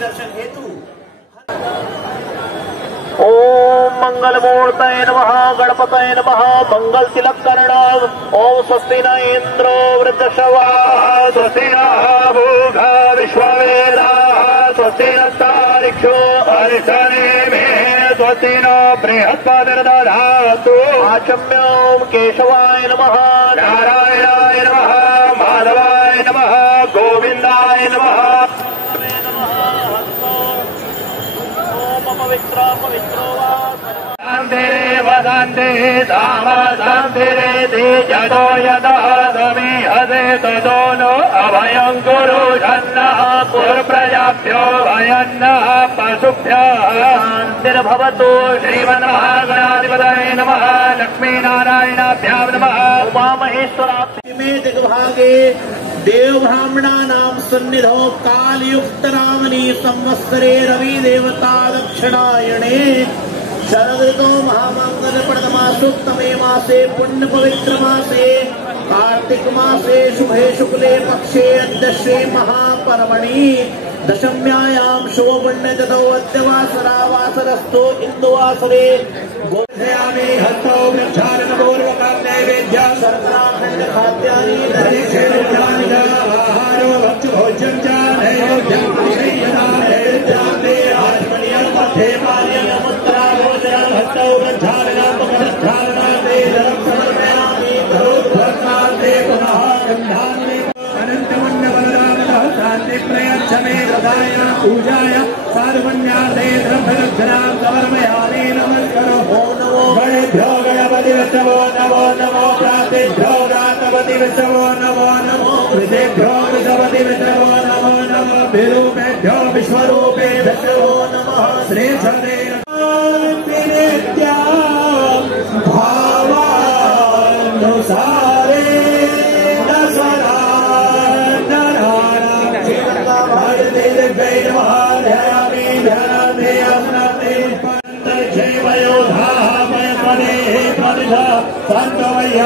दर्शन हेतु ओम मंगल मूर्तये नमः गणपतये नमः मंगल तिलक कर्णव ओम स्वस्ति न इंद्रो वृद्धश्रवाः स्वस्ति नः भूगा विश्ववेदाः स्वस्ति नस्तारिक्षो अरिष्टनेमिः स्वस्ति न बृहस्पतिर्दधातु आचम्यों केशवाय नमः नारायणाय नमः माधवाय नमः गोविन्दाय नमः पवित्र पवित्रो वदन्ते सामसन्धिरेति जतो यतः समीहसे ततो नो अभयं कुरु शन्नः कुरुप्रजाभ्यो भयन्नः पशुभ्यः शान्तिर्भवतु श्रीमन्महागणाधिपतये नमः लक्ष्मीनारायणाभ्यां नमः उमामहेश्वराभ्यां मे दिग्भागे देव ब्राह्मणानां सन्निधौ कालयुक्तनामनि संवत्सरे रवि देवता दक्षिणायणे शरद ऋतु महामंगलप्रद मासोत्तमे मासे पुण्य पवित्र मासे कार्तिक मासे शुभे शुक्ले पक्षे अद्य महापर्वणि दशम्यायां शुभपुण्यतिथौ अद्यवासरा वासरस्थो इन्दुवासरे गोधयामि हस्तौ प्रक्षालनपूर्वकं नैवेद्यं शर्कराखण्ड खाद्यानि आहारो भोज्यं च नैवेद्यं नैवेद्यां मध्ये पानीयम् उत्तराभोजनं हस्तौ प्रक्षालनं प्रक्षालनाते जलं समर्पयामि धरोध्वस्तान्ते पुनः गन्धान्ते अनन्तमन्नवरदामनः शान्ति प्रयच्छमे ददाय पूजाय साधुपुण्यार्थे द्रव्यदक्षिणां समर्पयामि नमस्करो नमो गणेभ्यो गणपति विष्णवो नमो नमो प्रातेभ्यो गणपति विष्णवो नमो नमो वृषेभ्यो वृषपति विष्णवो नमो नमो विरूपेभ्यो विश्वरूपे विष्णवो नमः श्रीशरे भावानुसारे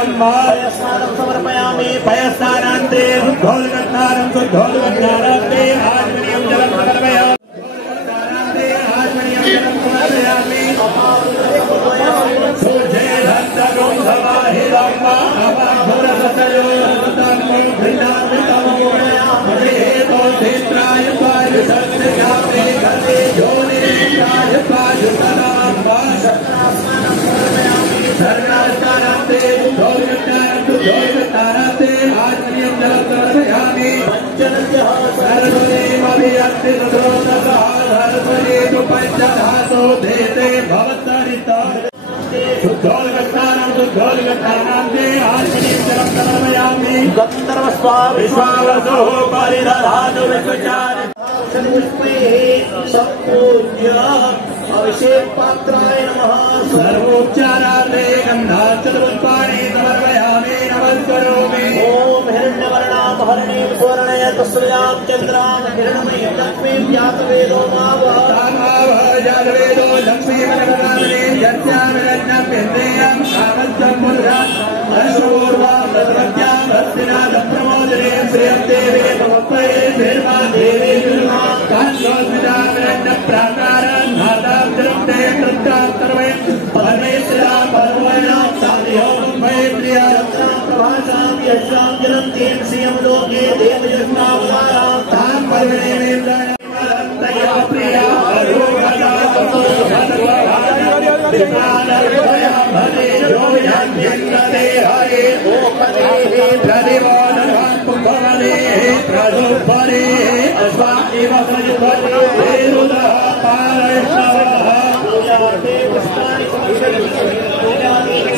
पयस्नानं समर्पयामि पयस्नानान्ते शुद्धोदकस्नानं शुद्धोदकस्नानान्ते आचमनीयं जलं समर्पयामि आचमनीयं जलं समर्पयामि सूर्येरन्तगं समाहितं महाभुरसतयोरसतं भिन्नामितमोणयामहे क्षेत्राय वायुसंज्ञाते गते योनिरेन्द्राय वायुसनां वासनास्नानं समर्पयामि सर्वस्नानान्ते शुद्धोदकस्नानान्ते आचमनीयं जलं समर्पयामि पञ्चदशः सर्वदेवभियन्ति तथोदशः सर्वदेव पञ्चधातो धेते भवतरिता शुद्धोदकस्नानं शुद्धोदकस्नानान्ते आचमनीयं जलं समर्पयामि गन्धर्वस्वा विश्वावसो परिदधातु विश्वचारि सम्पूज्य अभिषेक पात्राय नमः सर्वोपचारार्थे गन्धाचतुष्पाणि समर्पयामि नमस्करोमि ओम हिरण्यवर्णापहरणीं सुवर्णय तस्यां चन्द्रां हिरण्मयीं लक्ष्मीं जातवेदो मावः जातवेदो लक्ष्मीमनवरामणीं यस्यामिरण्यं कामस्तं मुरुघा अश्वपूर्वां तद्रज्ञां हस्तिनाथं प्रमोदने श्रियं देवे भवत्वये धीर्मा देवी दुर्गा काञ्चोस्मितामिरण्यप्राकारं धातां दृष्टे कृत्यां सर्वे परमेश्वरां परमोणां साधियों भयप्रिया रत्नां प्रभासां यशां जलन्तीं श्रियं लोके देवयज्ञावतारां तां पर्वणे मेन्द्राणा प्रिया अरोगता यो यज्ञे हरे ओपदे प्रतिवादभवने प्रदुपरे अस्वाइव सजपदे रुदः पारैष्णवः पूजाते पुष्पाणि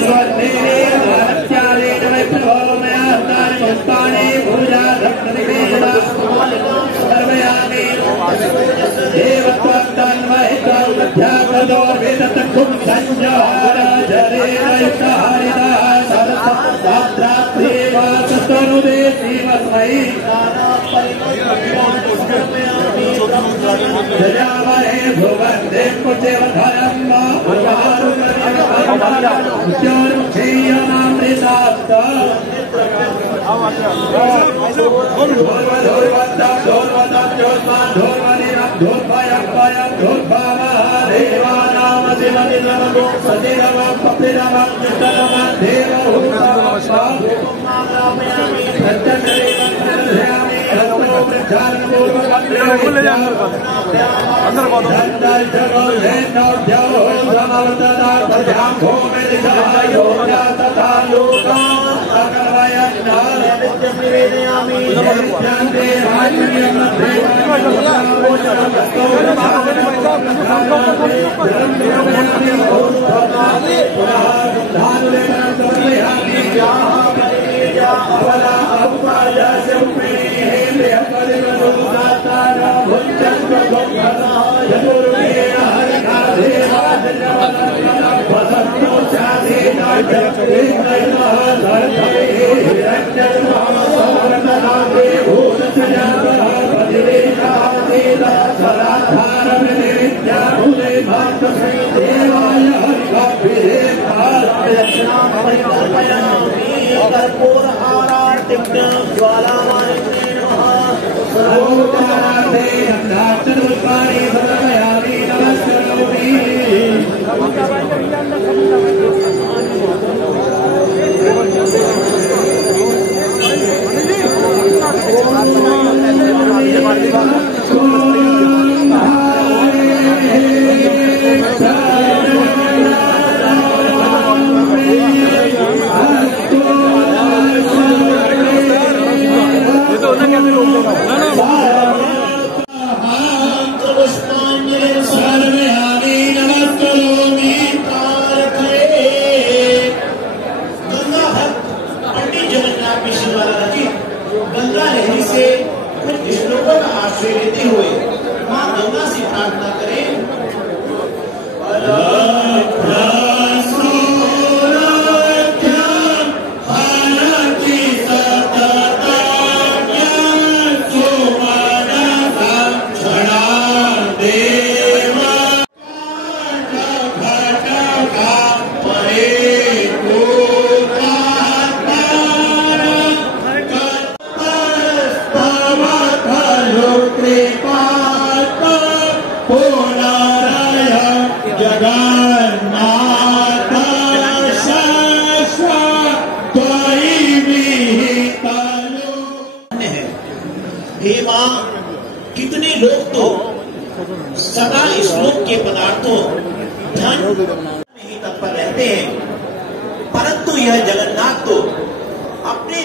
स्वदेवे भारत्यादेन वैप्रभवमयास्तानि पुष्पाणि पूजा धक्तनिवेदा सर्वयामि देवत्वं तन्महितं तथ्यागतोर्वेदतकुं संजहार जरेणयुक्तहरितः सरसप्ताद्रात्रेवा सतनुदे श्रीमस्मयि जयामहे भुवन्ते पुण्यवधरं ज्योर्मुखीयमामृतात् हे मां, कितने लोग तो सदा इस लोक के पदार्थों धन में ही तत्पर रहते हैं, परंतु यह जगन्नाथ तो अपने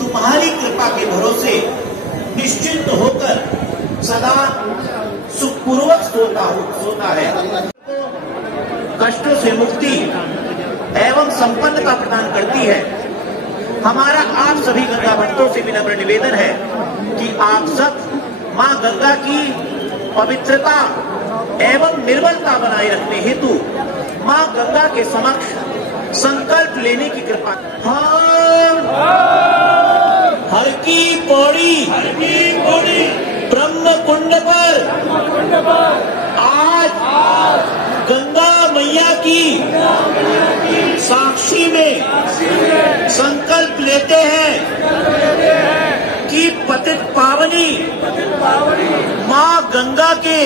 तुम्हारी कृपा के भरोसे निश्चिंत होकर सदा सुखपूर्वक सोता है। कष्टों से मुक्ति एवं संपन्नता प्रदान करती है। हमारा आप सभी गंगा भक्तों से विनम्र निवेदन है कि आप सब मां गंगा की पवित्रता एवं निर्मलता बनाए रखने हेतु मां गंगा के समक्ष संकल्प लेने की कृपा। हर की पौड़ी ब्रह्म कुंड पर आज गंगा मैया की साक्षी में संकल्प लेते हैं कि पतित पावनी मां गंगा के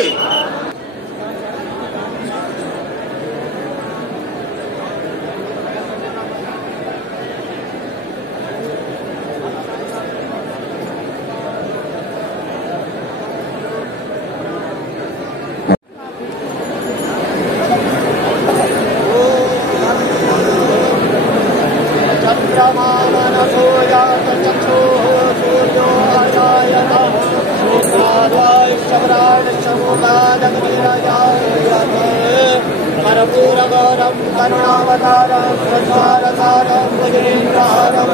कर्पूरगौरं करुणावतारं संसारसारं भुजगेन्द्रहारं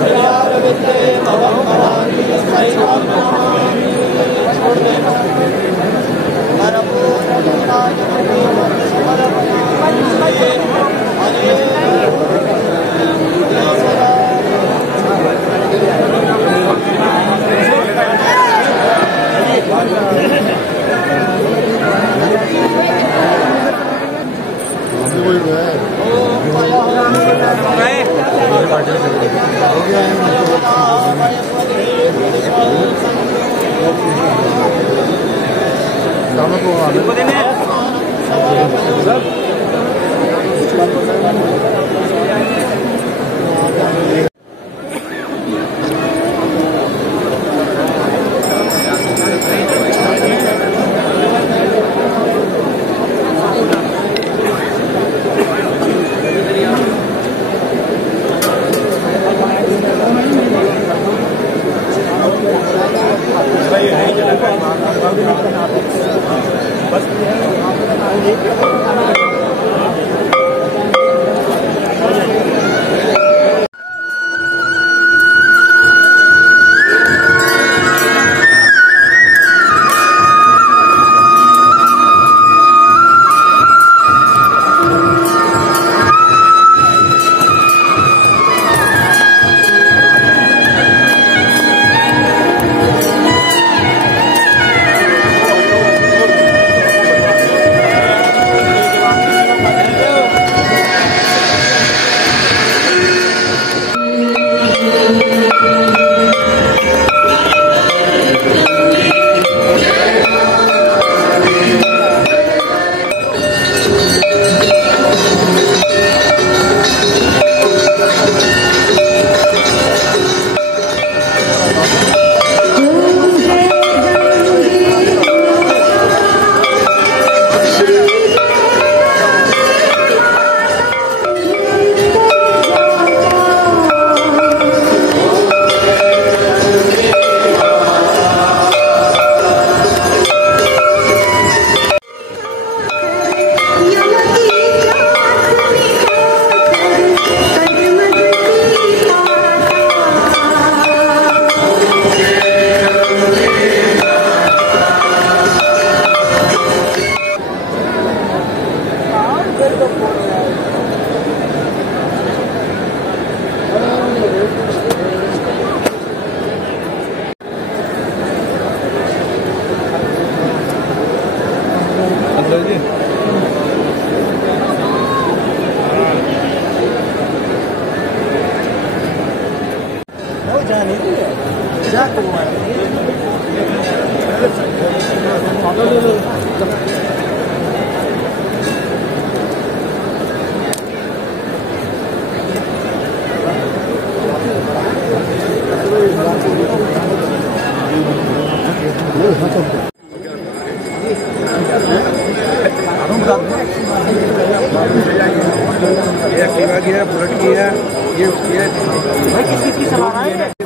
विद्यारविद्ये भवं भवानी सैवं छोड़ देना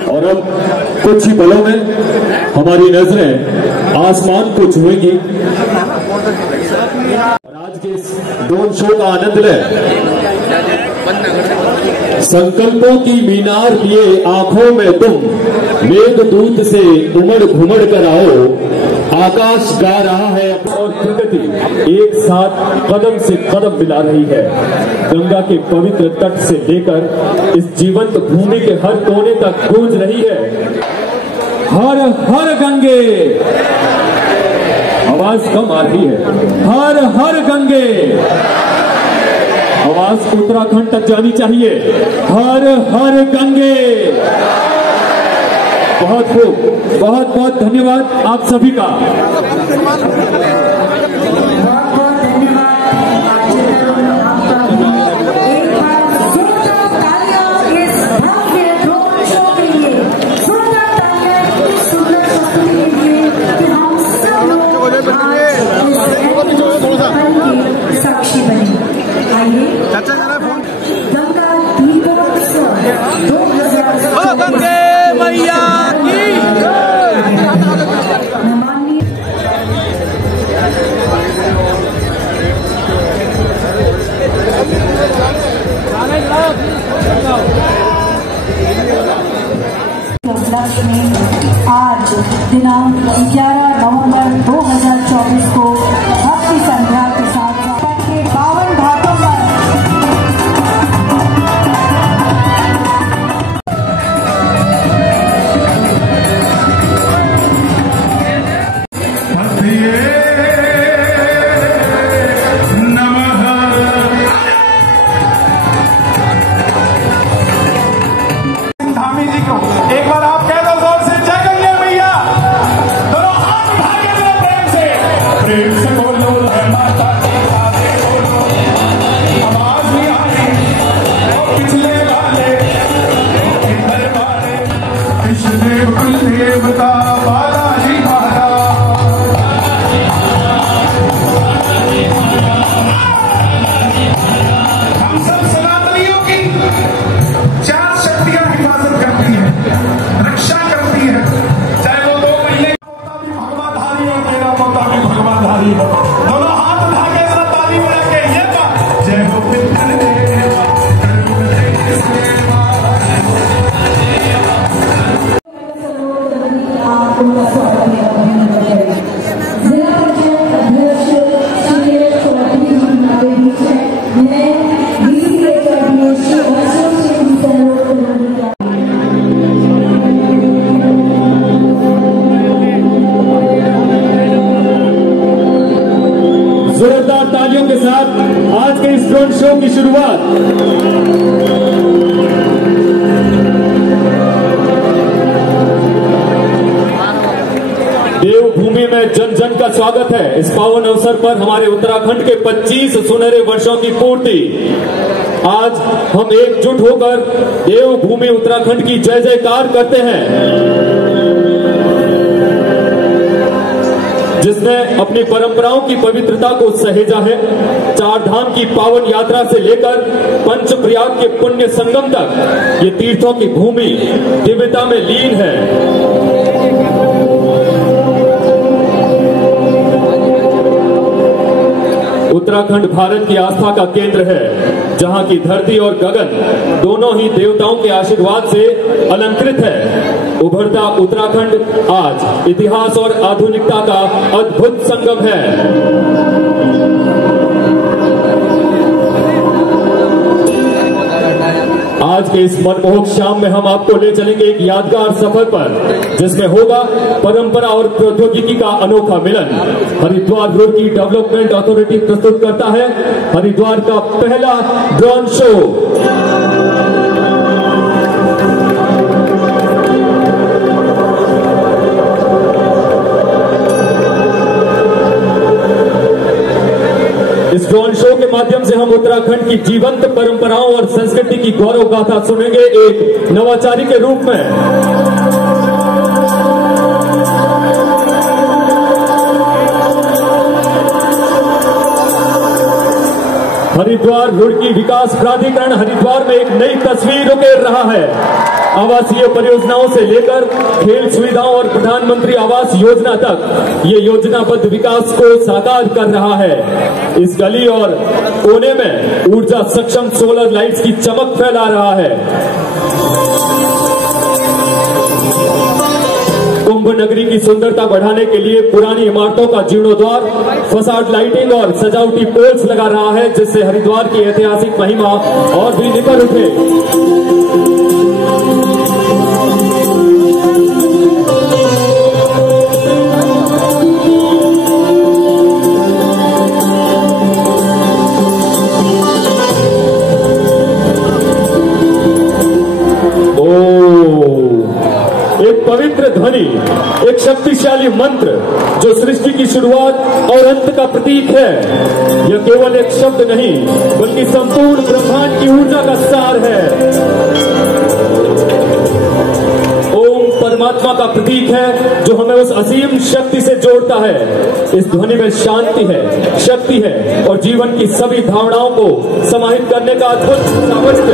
और अब कुछ ही पलों में हमारी नजरें आसमान को छुएंगी। आज के इस ड्रोन शो का आनंद लें। संकल्पों की मीनार लिए आंखों में तुम मेघदूत से उमड़ घुमड़ कर आओ। आकाश गा रहा है और प्रकृति एक साथ कदम से कदम मिला रही है। गंगा के पवित्र तट से लेकर इस जीवंत भूमि के हर कोने तक गूंज रही है हर हर गंगे। आवाज कम आ रही है। हर हर गंगे। आवाज उत्तराखंड तक जानी चाहिए। हर हर गंगे। बहुत बहुत धन्यवाद आप सभी का। साक्षी बने। आइए गंगा द्वीपों गंगे मैया की उपलक्ष्य में आज दिनांक 11 नवंबर 2024 को भक्ति संध्या के साथ के 52 घाटों पर एक बार आप कह दो जोर से, जय गंगे मैया। दोनों हाथ उठा के दो प्रेम से बोलो है माता की आगे बोलो। आवाज नहीं आ रही, पिछले वाले इधर वाले, विष्णुदेव कुलदेवता बालाजी माता। हम सब सनातनियों की चार शक्तियां हिफाजत करती हैं, रक्षा करती है। चाहे वो 2 महीने पोता भी भगवाधारी और मेरा पोता भी भगवाधारी हो। दोनों हाथ उठा के जरा ताली बजा के ये बात, जय हो पितृदेव जिला परिषद अध्यक्ष श्री चौधरी जी हमारे बीच हैं। मैं जोरदार तालियों के साथ आज के इस ड्रोन शो की शुरुआत देवभूमि में जन जन का स्वागत है। इस पावन अवसर पर हमारे उत्तराखंड के 25 सुनहरे वर्षों की पूर्ति। आज हम एकजुट होकर देवभूमि उत्तराखंड की जय जयकार करते हैं, जिसने अपनी परंपराओं की पवित्रता को सहेजा है। 4 धाम की पावन यात्रा से लेकर पंचप्रयाग के पुण्य संगम तक ये तीर्थों की भूमि दिव्यता में लीन है। उत्तराखंड भारत की आस्था का केंद्र है, जहां की धरती और गगन दोनों ही देवताओं के आशीर्वाद से अलंकृत है। उभरता उत्तराखंड आज इतिहास और आधुनिकता का अद्भुत संगम है। आज के इस मनमोहक शाम में हम आपको ले चलेंगे एक यादगार सफर पर, जिसमें होगा परंपरा और प्रौद्योगिकी का अनोखा मिलन। हरिद्वार रुड़की डेवलपमेंट अथॉरिटी प्रस्तुत करता है हरिद्वार का पहला ड्रोन शो। इस ड्रोन शो के माध्यम से हम उत्तराखंड की जीवंत परंपराओं और संस्कृति की गौरव गाथा सुनेंगे एक नवाचारी के रूप में। हरिद्वार रुड़की विकास प्राधिकरण हरिद्वार में एक नई तस्वीर उकेर रहा है। आवासीय परियोजनाओं से लेकर खेल सुविधाओं और प्रधानमंत्री आवास योजना तक ये योजनाबद्ध विकास को साकार कर रहा है। इस गली और कोने में ऊर्जा सक्षम सोलर लाइट्स की चमक फैला रहा है। कुंभ नगरी की सुंदरता बढ़ाने के लिए पुरानी इमारतों का जीर्णोद्धार, फसाड लाइटिंग और सजावटी पोल्स लगा रहा है, जिससे हरिद्वार की ऐतिहासिक महिमा और भी निखर उठे। पवित्र ध्वनि, एक शक्तिशाली मंत्र जो सृष्टि की शुरुआत और अंत का प्रतीक है। यह केवल एक शब्द नहीं बल्कि संपूर्ण ब्रह्मांड की ऊर्जा का सार है। ओम परमात्मा का प्रतीक है जो हमें उस असीम शक्ति से जोड़ता है। इस ध्वनि में शांति है, शक्ति है और जीवन की सभी भावनाओं को समाहित करने का अद्भुत सामर्थ्य।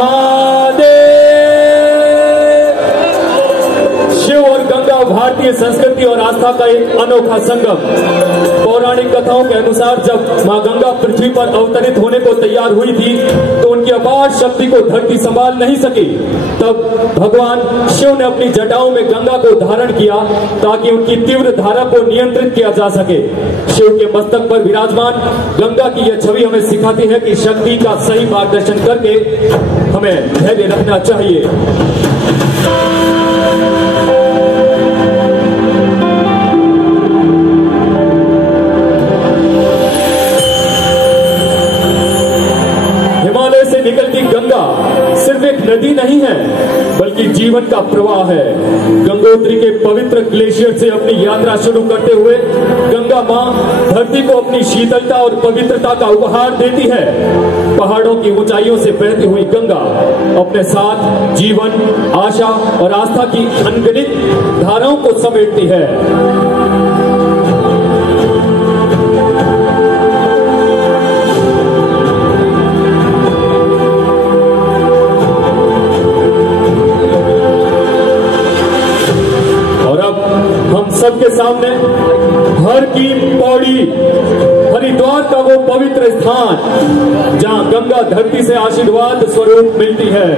महादेव। शिव और गंगा भारतीय संस्कृति और आस्था का एक अनोखा संगम। पौराणिक कथाओं के अनुसार जब मां गंगा पृथ्वी पर अवतरित होने को तैयार हुई थी तो उनकी अपार शक्ति को धरती संभाल नहीं सकी। तब भगवान शिव ने अपनी जटाओं में गंगा को धारण किया ताकि उनकी तीव्र धारा को नियंत्रित किया जा सके। शिव के मस्तक पर विराजमान गंगा की यह छवि हमें सिखाती है कि शक्ति का सही मार्गदर्शन करके हमें धैर्य रखना चाहिए। हिमालय से निकलती गंगा सिर्फ एक नदी नहीं है बल्कि जीवन का प्रवाह है। गंगोत्री के पवित्र ग्लेशियर से अपनी यात्रा शुरू करते हुए गंगा मां धरती को अपनी शीतलता और पवित्रता का उपहार देती है। पहाड़ों की ऊंचाइयों से बहती हुई गंगा अपने साथ जीवन, आशा और आस्था की अनगिनत धाराओं को समेटती है। सबके सामने हर की पौड़ी, हरिद्वार का वो पवित्र स्थान जहां गंगा धरती से आशीर्वाद स्वरूप मिलती है।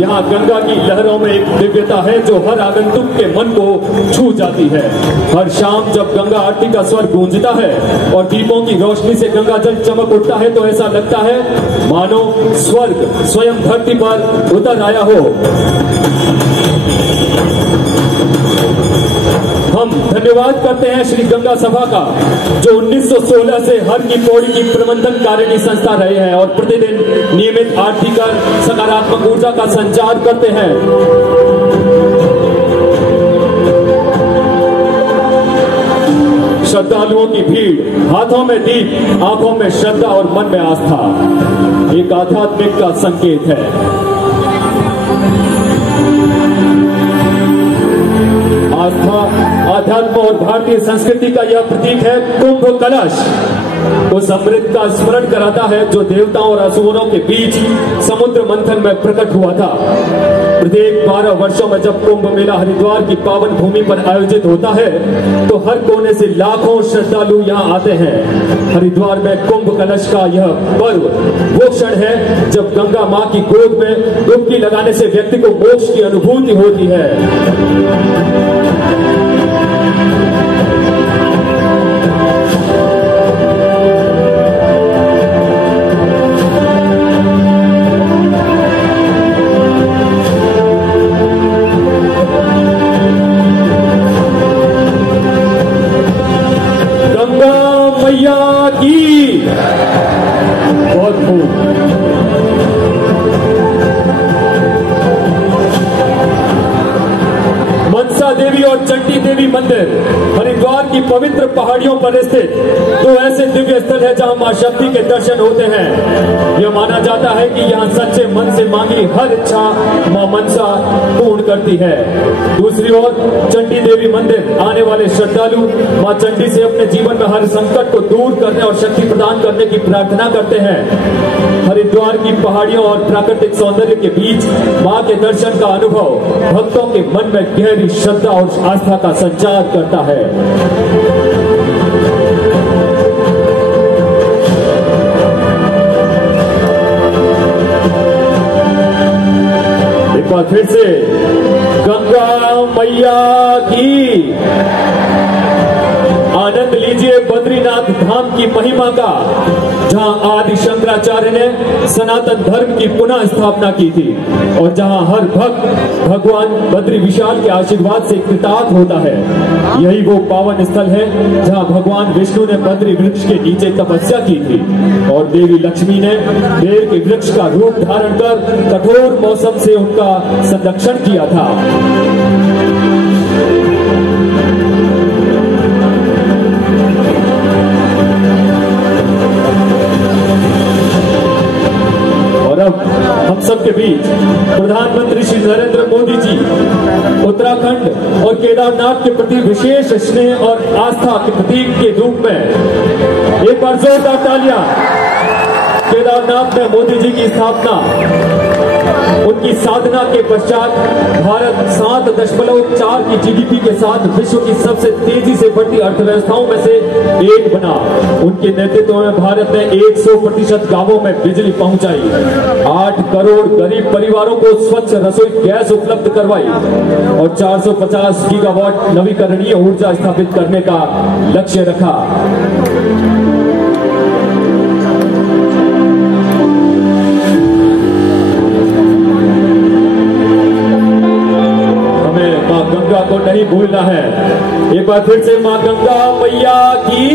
यहाँ गंगा की लहरों में एक दिव्यता है जो हर आगंतुक के मन को छू जाती है। हर शाम जब गंगा आरती का स्वर गूंजता है और दीपों की रोशनी से गंगा जल चमक उठता है तो ऐसा लगता है मानो स्वर्ग स्वयं धरती पर उतर आया हो। हम धन्यवाद करते हैं श्री गंगा सभा का जो 1916 से हर की पौड़ी की प्रबंधन कारिणी संस्था रहे हैं और प्रतिदिन नियमित आरती कर सकारात्मक ऊर्जा का संचार करते हैं। श्रद्धालुओं की भीड़, हाथों में दीप, आंखों में श्रद्धा और मन में आस्था एक आध्यात्मिक का संकेत है। आस्था, आध्यात्म और भारतीय संस्कृति का यह प्रतीक है कुंभ कलश। उस अमृत का स्मरण कराता है जो देवताओं और असुरों के बीच समुद्र मंथन में प्रकट हुआ था। प्रत्येक 12 वर्षों में जब कुंभ मेला हरिद्वार की पावन भूमि पर आयोजित होता है तो हर कोने से लाखों श्रद्धालु यहाँ आते हैं। हरिद्वार में कुंभ कलश का यह पर्व वो क्षण है जब गंगा माँ की गोद में डुबकी लगाने से व्यक्ति को मोक्ष की अनुभूति होती है। मैया की बहुत खूब। मनसा देवी और चंडी देवी मंदिर हरिद्वार की पवित्र पहाड़ियों पर स्थित दो ऐसे दिव्य स्थल है जहां मां शक्ति के दर्शन होते हैं। यह माना जाता है कि यहां सच्चे मन से मांगी हर इच्छा मां मनसा पूर्ण करती है। दूसरी ओर चंडी देवी मंदिर आने वाले श्रद्धालु मां चंडी से अपने जीवन में हर संकट को दूर करने और शक्ति प्रदान करने की प्रार्थना करते हैं। हरिद्वार की पहाड़ियों और प्राकृतिक सौंदर्य के बीच मां के दर्शन का अनुभव भक्तों के मन में गहरी श्रद्धा और आस्था का संचार करता है। एक बार फिर से गंगा मैया की आनंद लीजिए बद्रीनाथ धाम की महिमा का, जहां आदि शंकराचार्य ने सनातन धर्म की पुनः स्थापना की थी और जहां हर भक्त भगवान बद्री विशाल के आशीर्वाद से कृतार्थ होता है। यही वो पावन स्थल है जहां भगवान विष्णु ने बद्री वृक्ष के नीचे तपस्या की थी और देवी लक्ष्मी ने बेर के वृक्ष का रूप धारण कर कठोर मौसम से उनका संरक्षण किया था। और अब हम सबके बीच प्रधानमंत्री श्री नरेंद्र मोदी जी उत्तराखंड और केदारनाथ के प्रति विशेष स्नेह और आस्था के प्रतीक के रूप में एक बार जोरदार तालियां। केदारनाथ में मोदी जी की स्थापना उनकी साधना के पश्चात भारत 7.4 की जीडीपी के साथ विश्व की सबसे तेजी से बढ़ती अर्थव्यवस्थाओं में से एक बना। उनके नेतृत्व में भारत ने 100% गांवों में बिजली पहुंचाई, 8 करोड़ गरीब परिवारों को स्वच्छ रसोई गैस उपलब्ध करवाई और 450 गीगावाट नवीकरणीय ऊर्जा स्थापित करने का लक्ष्य रखा। गंगा को नहीं भूलना है। एक बार फिर से मां गंगा मैया की।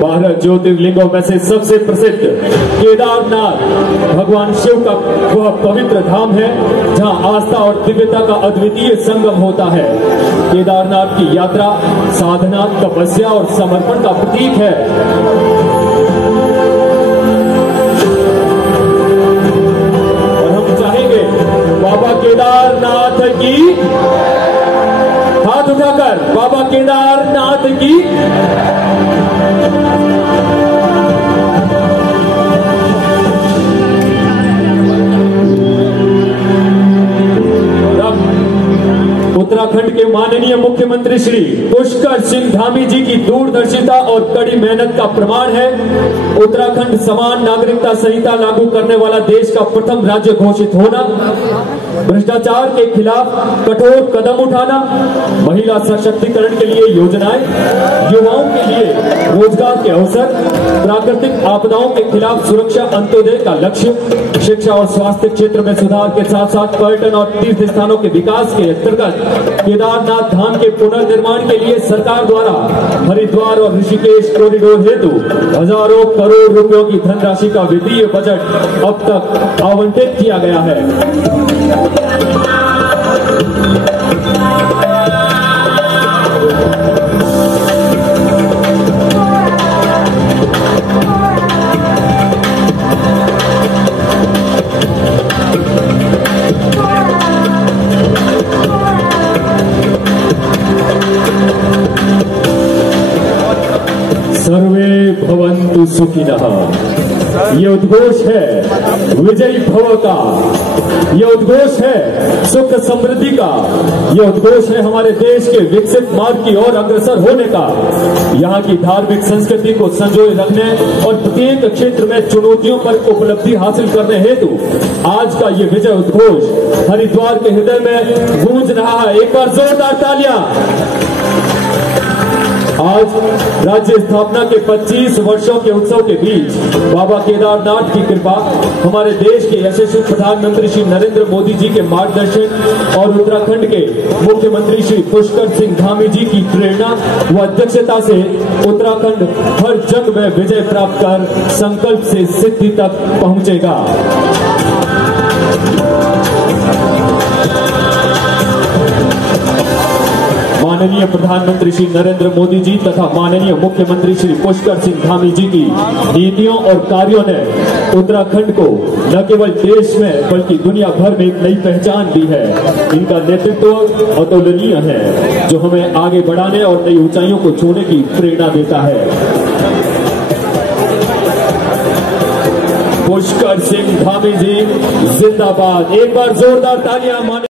12 ज्योतिर्लिंगों में से सबसे प्रसिद्ध केदारनाथ भगवान शिव का वह पवित्र धाम है जहां आस्था और दिव्यता का अद्वितीय संगम होता है। केदारनाथ की यात्रा साधना, तपस्या और समर्पण का प्रतीक है। बाबा केदारनाथ की, हाथ उठाकर बाबा केदारनाथ की। उत्तराखंड के माननीय मुख्यमंत्री श्री पुष्कर सिंह धामी जी की दूरदर्शिता और कड़ी मेहनत का प्रमाण है। उत्तराखंड समान नागरिकता संहिता लागू करने वाला देश का प्रथम राज्य घोषित होना, भ्रष्टाचार के खिलाफ कठोर कदम उठाना, महिला सशक्तिकरण के लिए योजनाएं, युवाओं के लिए रोजगार के अवसर, प्राकृतिक आपदाओं के खिलाफ सुरक्षा, अंत्योदय का लक्ष्य, शिक्षा और स्वास्थ्य क्षेत्र में सुधार के साथ साथ पर्यटन और तीर्थ स्थानों के विकास के अंतर्गत केदारनाथ धाम के पुनर्निर्माण के लिए सरकार द्वारा हरिद्वार और ऋषिकेश कॉरिडोर हेतु हजारों करोड़ रुपयों की धनराशि का वित्तीय बजट अब तक आवंटित किया गया है। सर्वे भवन्तु सुखिनः, ये उद्घोष है विजयी भव का, ये उद्घोष है सुख समृद्धि का, ये उद्घोष है हमारे देश के विकसित मार्ग की ओर अग्रसर होने का। यहाँ की धार्मिक संस्कृति को संजोए रखने और प्रत्येक क्षेत्र में चुनौतियों पर उपलब्धि हासिल करने हेतु आज का ये विजय उद्घोष हरिद्वार के हृदय में गूंज रहा है। एक बार जोरदार तालियां। आज राज्य स्थापना के 25 वर्षों के उत्सव के बीच बाबा केदारनाथ की कृपा, हमारे देश के यशस्वी प्रधानमंत्री श्री नरेंद्र मोदी जी के मार्गदर्शन और उत्तराखंड के मुख्यमंत्री श्री पुष्कर सिंह धामी जी की प्रेरणा व अध्यक्षता से उत्तराखंड हर जंग में विजय प्राप्त कर संकल्प से सिद्धि तक पहुंचेगा। माननीय प्रधानमंत्री श्री नरेंद्र मोदी जी तथा माननीय मुख्यमंत्री श्री पुष्कर सिंह धामी जी की नीतियों और कार्यों ने उत्तराखंड को न केवल देश में बल्कि दुनिया भर में एक नई पहचान दी है। इनका नेतृत्व अतुलनीय है जो हमें आगे बढ़ाने और नई ऊंचाइयों को छूने की प्रेरणा देता है। पुष्कर सिंह धामी जी जिंदाबाद। एक बार जोरदार तालियां।